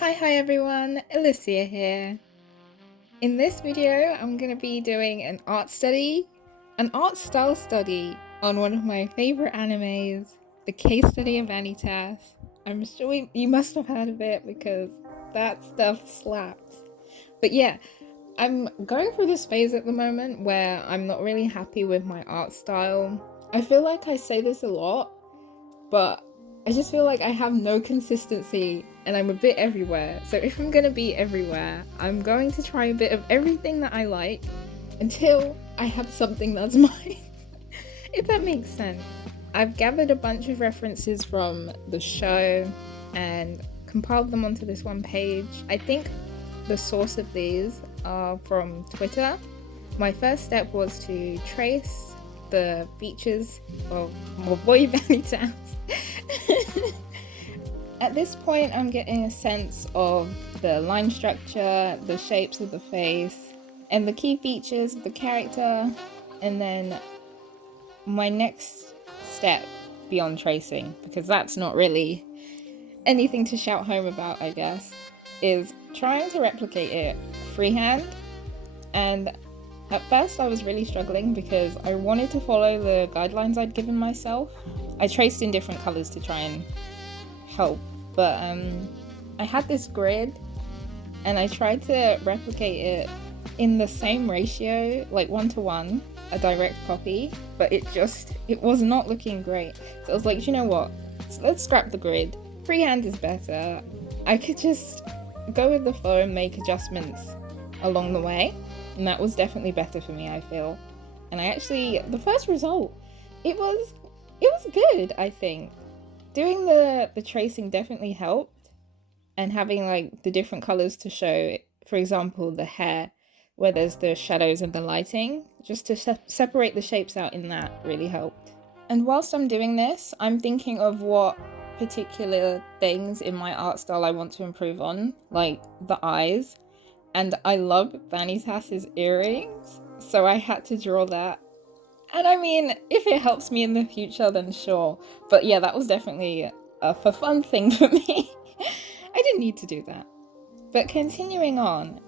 Hi everyone, Alicia here. In this video, I'm going to be doing an art style study on one of my favorite animes, the Case Study of Vanitas. I'm sure you must have heard of it because that stuff slaps. But yeah, I'm going through this phase at the moment where I'm not really happy with my art style. I feel like I say this a lot, but I just feel like I have no consistency and I'm a bit everywhere. So if I'm gonna be everywhere, I'm going to try a bit of everything that I like until I have something that's mine. If that makes sense. I've gathered a bunch of references from the show and compiled them onto this one page. I think the source of these are from Twitter. My first step was to trace the features of my boy Vanitas. At this point, I'm getting a sense of the line structure, the shapes of the face, and the key features of the character. And then my next step beyond tracing, because that's not really anything to shout home about, I guess, is trying to replicate it freehand. And at first I was really struggling because I wanted to follow the guidelines I'd given myself. I traced in different colors to try and help, but I had this grid and I tried to replicate it in the same ratio, like 1-to-1, a direct copy, but it was not looking great. So I was like, you know what, let's scrap the grid. Freehand is better. I could just go with the flow and make adjustments along the way, and that was definitely better for me, I feel. And the first result, it was good, I think. Doing the tracing definitely helped, and having like the different colors to show, for example, the hair, where there's the shadows and the lighting, just to separate the shapes out in that really helped. And whilst I'm doing this, I'm thinking of what particular things in my art style I want to improve on, like the eyes. And I love Vanitas' earrings, so I had to draw that. And I mean, if it helps me in the future, then sure. But yeah, that was definitely a for fun thing for me. I didn't need to do that. But continuing on,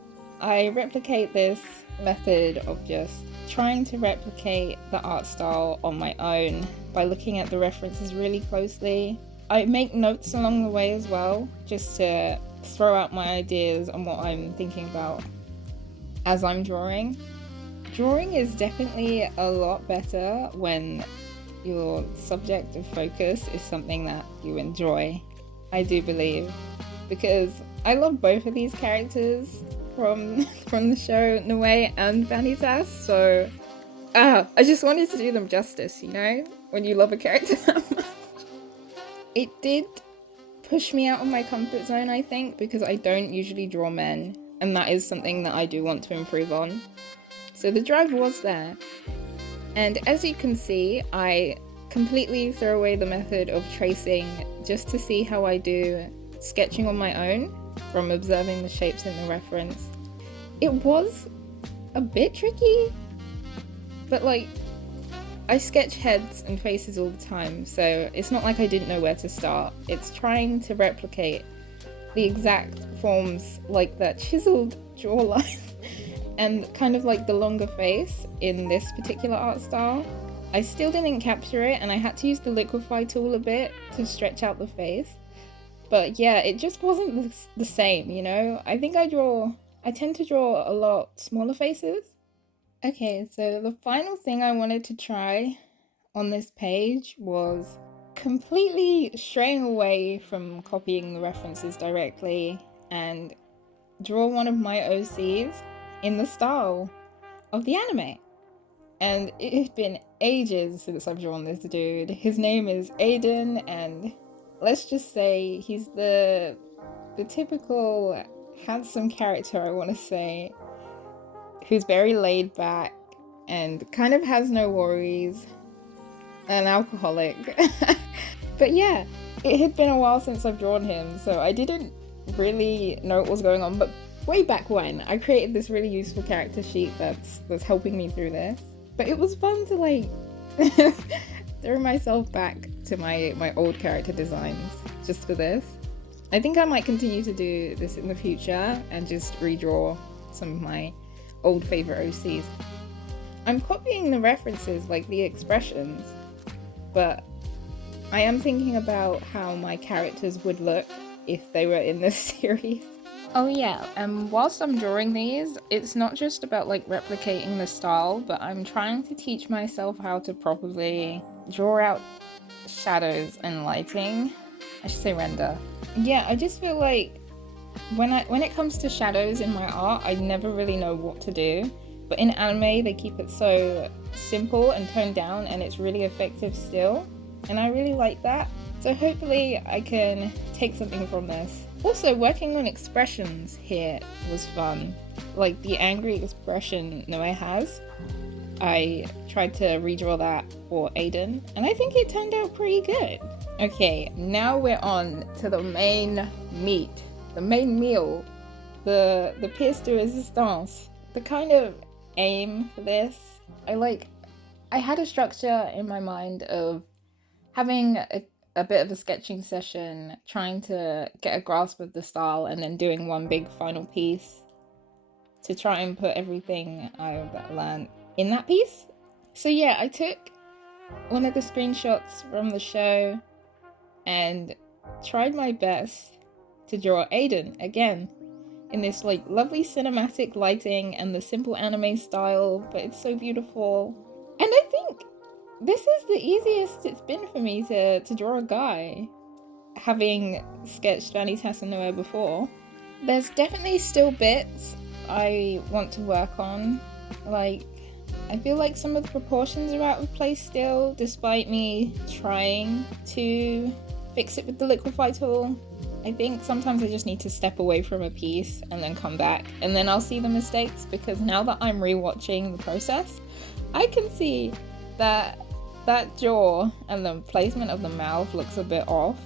I replicate this method of just trying to replicate the art style on my own by looking at the references really closely. I make notes along the way as well, just to throw out my ideas on what I'm thinking about as I'm drawing. Drawing is definitely a lot better when your subject of focus is something that you enjoy, I do believe, because I love both of these characters from the show, Noe and Vanitas, so I just wanted to do them justice, you know, when you love a character that much. It did push me out of my comfort zone, I think, because I don't usually draw men, and that is something that I do want to improve on. So the drive was there. And as you can see, I completely throw away the method of tracing just to see how I do sketching on my own from observing the shapes in the reference. It was a bit tricky, but like, I sketch heads and faces all the time, so it's not like I didn't know where to start. It's trying to replicate the exact forms, like that chiseled jawline and kind of like the longer face in this particular art style. I still didn't capture it, and I had to use the liquify tool a bit to stretch out the face. But yeah, it just wasn't the same, you know? I think I tend to draw a lot smaller faces. Okay, so the final thing I wanted to try on this page was completely straying away from copying the references directly and draw one of my OCs in the style of the anime. And it has been ages since I've drawn this dude. His name is Aiden, and let's just say he's the typical handsome character, I want to say, who's very laid back and kind of has no worries, an alcoholic. But yeah, it had been a while since I've drawn him, so I didn't really know what was going on, but way back when, I created this really useful character sheet that's helping me through this. But it was fun to like throw myself back to my old character designs just for this. I think I might continue to do this in the future and just redraw some of my old favorite OCs. I'm copying the references, like the expressions, but I am thinking about how my characters would look if they were in this series. Oh yeah, whilst I'm drawing these, it's not just about like replicating the style, but I'm trying to teach myself how to properly draw out shadows and lighting. I should say render. Yeah, I just feel like when it comes to shadows in my art, I never really know what to do. But in anime, they keep it so simple and toned down, and it's really effective still. And I really like that. So hopefully I can take something from this. Also, working on expressions here was fun. Like the angry expression Noe has, I tried to redraw that for Aiden, and I think it turned out pretty good. Okay, now we're on to the main meat, the main meal, the pièce de résistance. The kind of aim for this, I had a structure in my mind of having a bit of a sketching session, trying to get a grasp of the style, and then doing one big final piece to try and put everything I've learned in that piece. So yeah, I took one of the screenshots from the show and tried my best to draw Aiden again in this like lovely cinematic lighting and the simple anime style, but it's so beautiful. And I think this is the easiest it's been for me to draw a guy, having sketched Vanitas and Noe before. There's definitely still bits I want to work on. Like, I feel like some of the proportions are out of place still, despite me trying to fix it with the liquify tool. I think sometimes I just need to step away from a piece and then come back, and then I'll see the mistakes, because now that I'm rewatching the process, I can see that jaw and the placement of the mouth looks a bit off,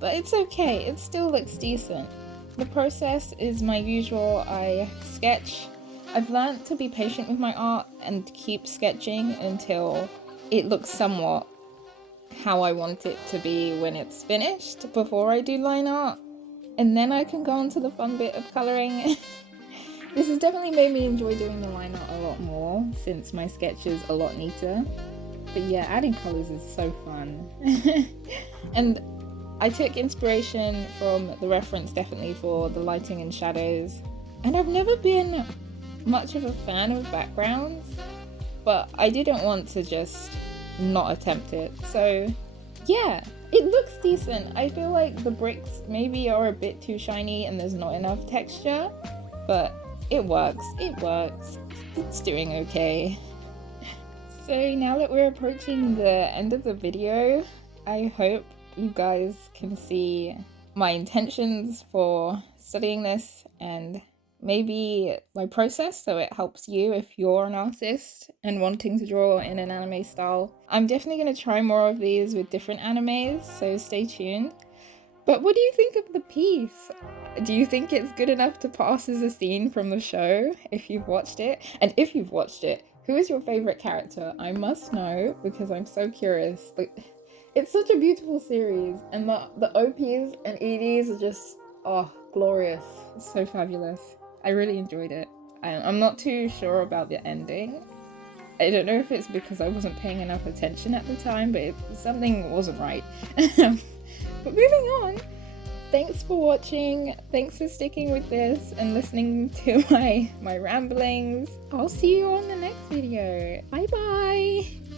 but it's okay, it still looks decent. The process is my usual. I sketch. I've learned to be patient with my art and keep sketching until it looks somewhat how I want it to be when it's finished before I do line art, and then I can go on to the fun bit of colouring. This has definitely made me enjoy doing the line art a lot more since my sketch is a lot neater. But yeah, adding colours is so fun. And I took inspiration from the reference definitely for the lighting and shadows. And I've never been much of a fan of backgrounds, but I didn't want to just not attempt it. So yeah, it looks decent. I feel like the bricks maybe are a bit too shiny and there's not enough texture, but it works. It's doing okay. So now that we're approaching the end of the video, I hope you guys can see my intentions for studying this and maybe my process, so it helps you if you're an artist and wanting to draw in an anime style. I'm definitely going to try more of these with different animes, so stay tuned. But what do you think of the piece? Do you think it's good enough to pass as a scene from the show if you've watched it? And if you've watched it, who is your favorite character? I must know, because I'm so curious. It's such a beautiful series, and the OPs and EDs are just, glorious. It's so fabulous. I really enjoyed it. I'm not too sure about the ending. I don't know if it's because I wasn't paying enough attention at the time, but something wasn't right. But moving on, thanks for watching. Thanks for sticking with this and listening to my ramblings. I'll see you on the next video. Bye bye.